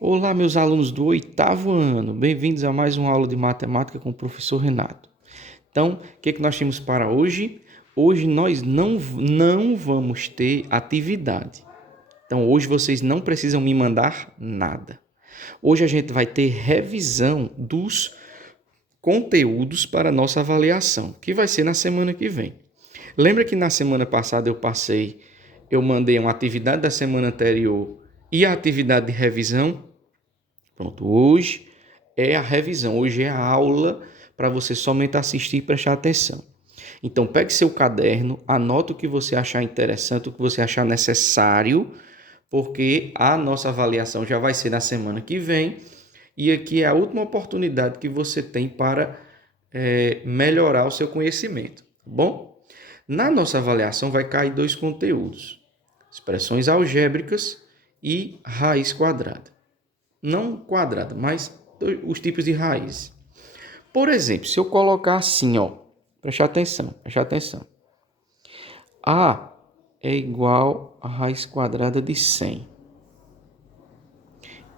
Olá, meus alunos do oitavo ano, bem-vindos a mais uma aula de matemática com o professor Renato. Então, o que nós temos para hoje? Hoje nós não vamos ter atividade. Então, hoje vocês não precisam me mandar nada. Hoje a gente vai ter revisão dos conteúdos para a nossa avaliação, que vai ser na semana que vem. Lembra que na semana passada eu mandei uma atividade da semana anterior e a atividade de revisão? Pronto, hoje é a revisão, hoje é a aula para você somente assistir e prestar atenção. Então, pegue seu caderno, anota o que você achar interessante, o que você achar necessário, porque a nossa avaliação já vai ser na semana que vem e aqui é a última oportunidade que você tem para melhorar o seu conhecimento, tá bom? Na nossa avaliação vai cair dois conteúdos, expressões algébricas e raiz quadrada. Não quadrada, mas os tipos de raiz. Por exemplo, se eu colocar assim, ó, preste atenção. A é igual a raiz quadrada de 100.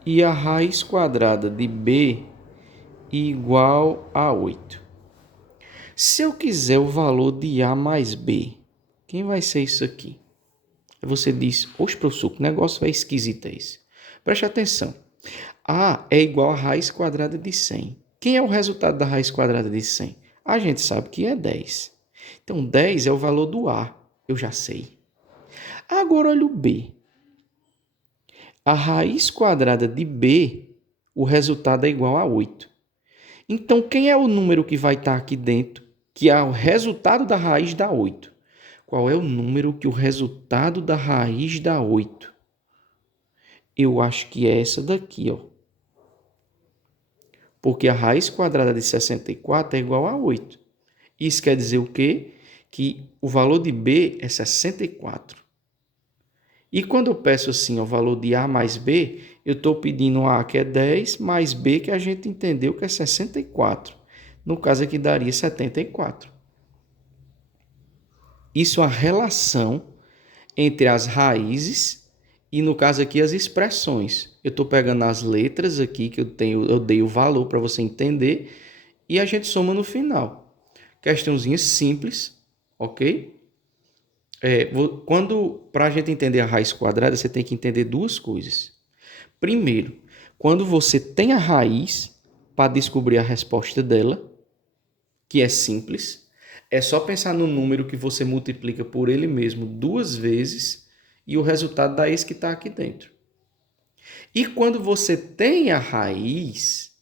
E a raiz quadrada de B igual a 8. Se eu quiser o valor de A mais B, quem vai ser isso aqui? Você diz, oxe, professor, que negócio é esquisito esse? Preste atenção. A é igual a raiz quadrada de 100. Quem é o resultado da raiz quadrada de 100? A gente sabe que é 10. Então, 10 é o valor do A. Eu já sei. Agora, olha o B. A raiz quadrada de B, o resultado é igual a 8. Então, quem é o número que vai estar aqui dentro, que é o resultado da raiz dá 8? Qual é o número que o resultado da raiz dá 8? Eu acho que é essa daqui, ó. Porque a raiz quadrada de 64 é igual a 8. Isso quer dizer o quê? Que o valor de B é 64. E quando eu peço assim o valor de A mais B, eu estou pedindo A que é 10 mais B que a gente entendeu que é 64. No caso aqui daria 74. Isso é a relação entre as raízes e, no caso aqui, as expressões. Eu estou pegando as letras aqui que eu dei o valor para você entender e a gente soma no final. Questãozinha simples, ok? Para a gente entender a raiz quadrada, você tem que entender duas coisas. Primeiro, quando você tem a raiz, para descobrir a resposta dela, que é simples, é só pensar no número que você multiplica por ele mesmo duas vezes e o resultado dá esse que está aqui dentro. E quando você tem a raiz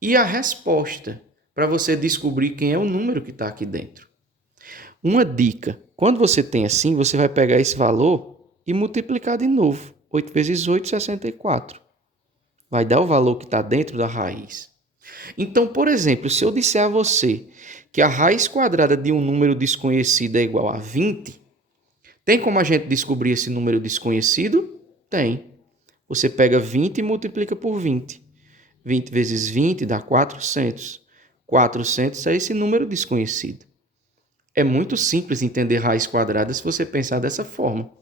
e a resposta para você descobrir quem é o número que está aqui dentro. Uma dica, quando você tem assim, você vai pegar esse valor e multiplicar de novo. 8 vezes 8, 64. Vai dar o valor que está dentro da raiz. Então, por exemplo, se eu disser a você que a raiz quadrada de um número desconhecido é igual a 20, tem como a gente descobrir esse número desconhecido? Tem. Você pega 20 e multiplica por 20. 20 vezes 20 dá 400. 400 é esse número desconhecido. É muito simples entender raiz quadrada se você pensar dessa forma.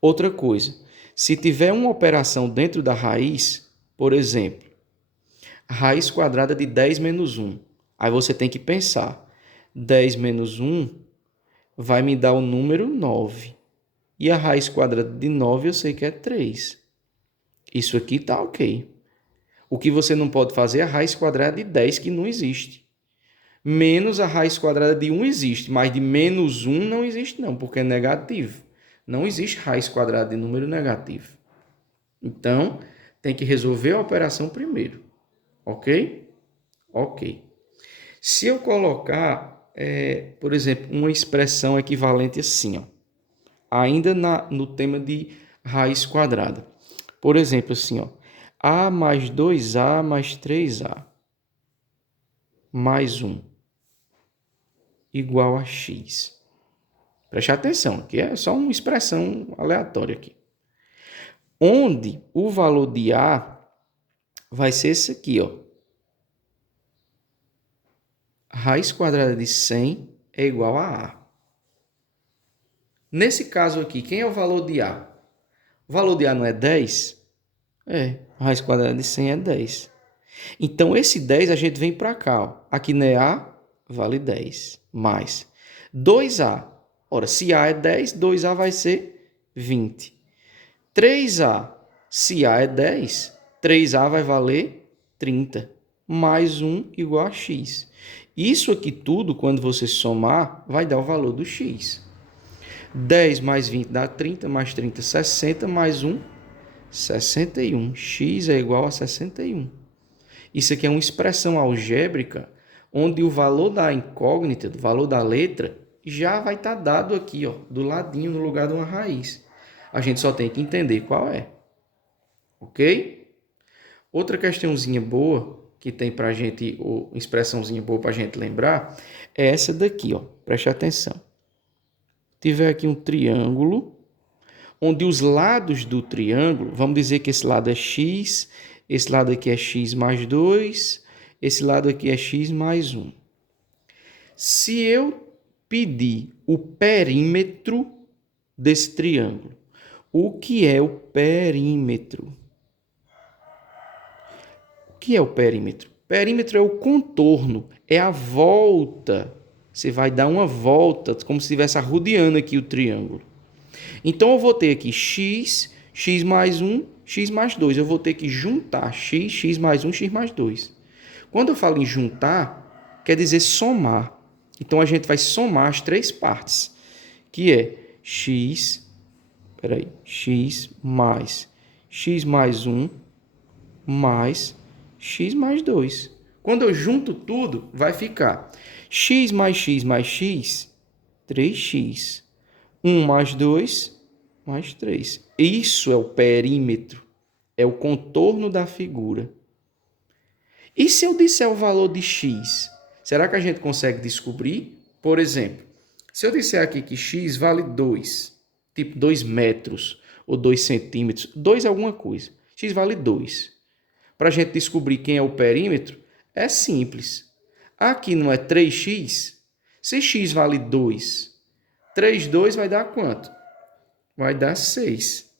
Outra coisa, se tiver uma operação dentro da raiz, por exemplo, raiz quadrada de 10 menos 1. Aí você tem que pensar, 10 menos 1 vai me dar o número 9. E a raiz quadrada de 9 eu sei que é 3. Isso aqui tá ok. O que você não pode fazer é a raiz quadrada de 10, que não existe. Menos a raiz quadrada de 1 existe, mas de menos 1 não existe não, porque é negativo. Não existe raiz quadrada de número negativo. Então, tem que resolver a operação primeiro. Ok? Ok. Se eu colocar, por exemplo, uma expressão equivalente assim, ó, ainda no tema de raiz quadrada. Por exemplo, assim, ó, A mais 2A mais 3A mais 1 igual a X. Preste atenção, que é só uma expressão aleatória aqui. Onde o valor de A vai ser esse aqui, ó. Raiz quadrada de 100 é igual a A. Nesse caso aqui, quem é o valor de A? O valor de A não é 10? A raiz quadrada de 100 é 10. Então, esse 10 a gente vem para cá. Ó. Aqui não é A, vale 10. Mais 2A. Ora, se A é 10, 2A vai ser 20. 3A. Se A é 10, 3A vai valer 30. Mais 1 igual a x. Isso aqui tudo, quando você somar, vai dar o valor do x. 10 mais 20 dá 30, mais 30, 60, mais 1, 61. X é igual a 61. Isso aqui é uma expressão algébrica onde o valor da incógnita, o valor da letra, já vai estar dado aqui, ó, do ladinho, no lugar de uma raiz. A gente só tem que entender qual é. Ok? Outra questãozinha boa que tem para a gente, ou expressãozinha boa para a gente lembrar, é essa daqui, ó. Preste atenção. Tiver aqui um triângulo, onde os lados do triângulo, vamos dizer que esse lado é x, esse lado aqui é x mais 2, esse lado aqui é x mais 1. Se eu pedir o perímetro desse triângulo, o que é o perímetro? O que é o perímetro? Perímetro é o contorno, é a volta. Você vai dar uma volta, como se estivesse arrodeando aqui o triângulo. Então, eu vou ter aqui x, x mais 1, x mais 2. Eu vou ter que juntar x, x mais 1, x mais 2. Quando eu falo em juntar, quer dizer somar. Então, a gente vai somar as três partes, que é x mais 1 mais x mais 2. Quando eu junto tudo, vai ficar x mais x, 3x. 1 mais 2, mais 3. Isso é o perímetro, é o contorno da figura. E se eu disser o valor de x, será que a gente consegue descobrir? Por exemplo, se eu disser aqui que x vale 2, tipo 2 metros ou 2 centímetros, 2 é alguma coisa, x vale 2. Para a gente descobrir quem é o perímetro, é simples. Aqui não é 3x? Se x vale 2, 3, 2 vai dar quanto? Vai dar 6.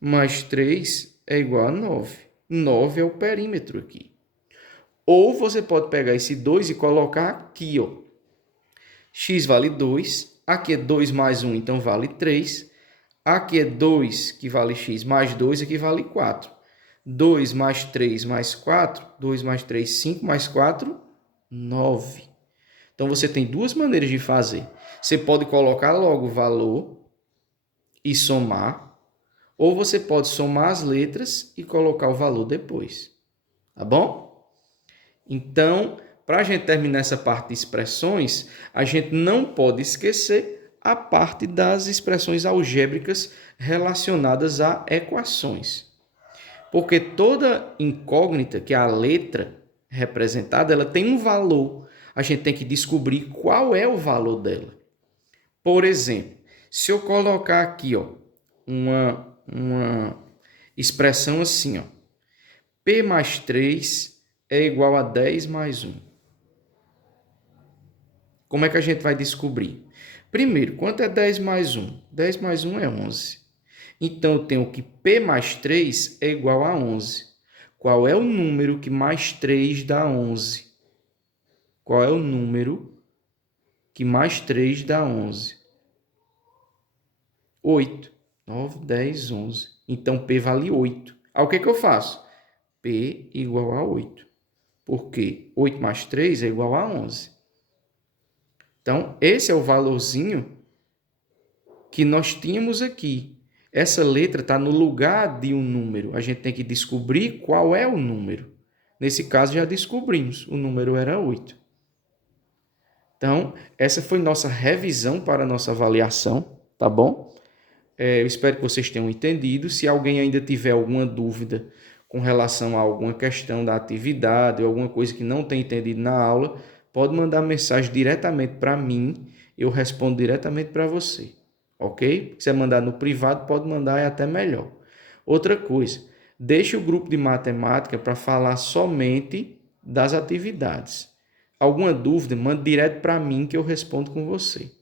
Mais 3 é igual a 9. 9 é o perímetro aqui. Ou você pode pegar esse 2 e colocar aqui, ó. X vale 2. Aqui é 2 mais 1, então vale 3. Aqui é 2, que vale x, mais 2, aqui vale 4. 2 mais 3 mais 4. 2 mais 3, 5 mais 4, 9. Então, você tem duas maneiras de fazer. Você pode colocar logo o valor e somar, ou você pode somar as letras e colocar o valor depois. Tá bom? Então, para a gente terminar essa parte de expressões, a gente não pode esquecer a parte das expressões algébricas relacionadas a equações. Porque toda incógnita, que é a letra representada, ela tem um valor. A gente tem que descobrir qual é o valor dela. Por exemplo, se eu colocar aqui, ó, uma expressão assim, ó, P mais 3 é igual a 10 mais 1. Como é que a gente vai descobrir? Primeiro, quanto é 10 mais 1? 10 mais 1 é 11. Então, eu tenho que P mais 3 é igual a 11. Qual é o número que mais 3 dá 11? Qual é o número que mais 3 dá 11? 8. 9, 10, 11. Então, P vale 8. Aí, o que eu faço? P igual a 8. Porque 8 mais 3 é igual a 11. Então, esse é o valorzinho que nós tínhamos aqui. Essa letra está no lugar de um número. A gente tem que descobrir qual é o número. Nesse caso, já descobrimos. O número era 8. Então, essa foi nossa revisão para a nossa avaliação, tá bom? Eu espero que vocês tenham entendido. Se alguém ainda tiver alguma dúvida com relação a alguma questão da atividade ou alguma coisa que não tem entendido na aula, pode mandar mensagem diretamente para mim. Eu respondo diretamente para você. Ok? Se você mandar no privado, pode mandar, é até melhor. Outra coisa, deixe o grupo de matemática para falar somente das atividades. Alguma dúvida, mande direto para mim que eu respondo com você.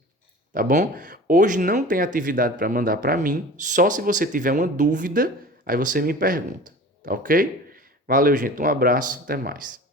Tá bom? Hoje não tem atividade para mandar para mim, só se você tiver uma dúvida, aí você me pergunta. Tá ok? Valeu, gente. Um abraço. Até mais.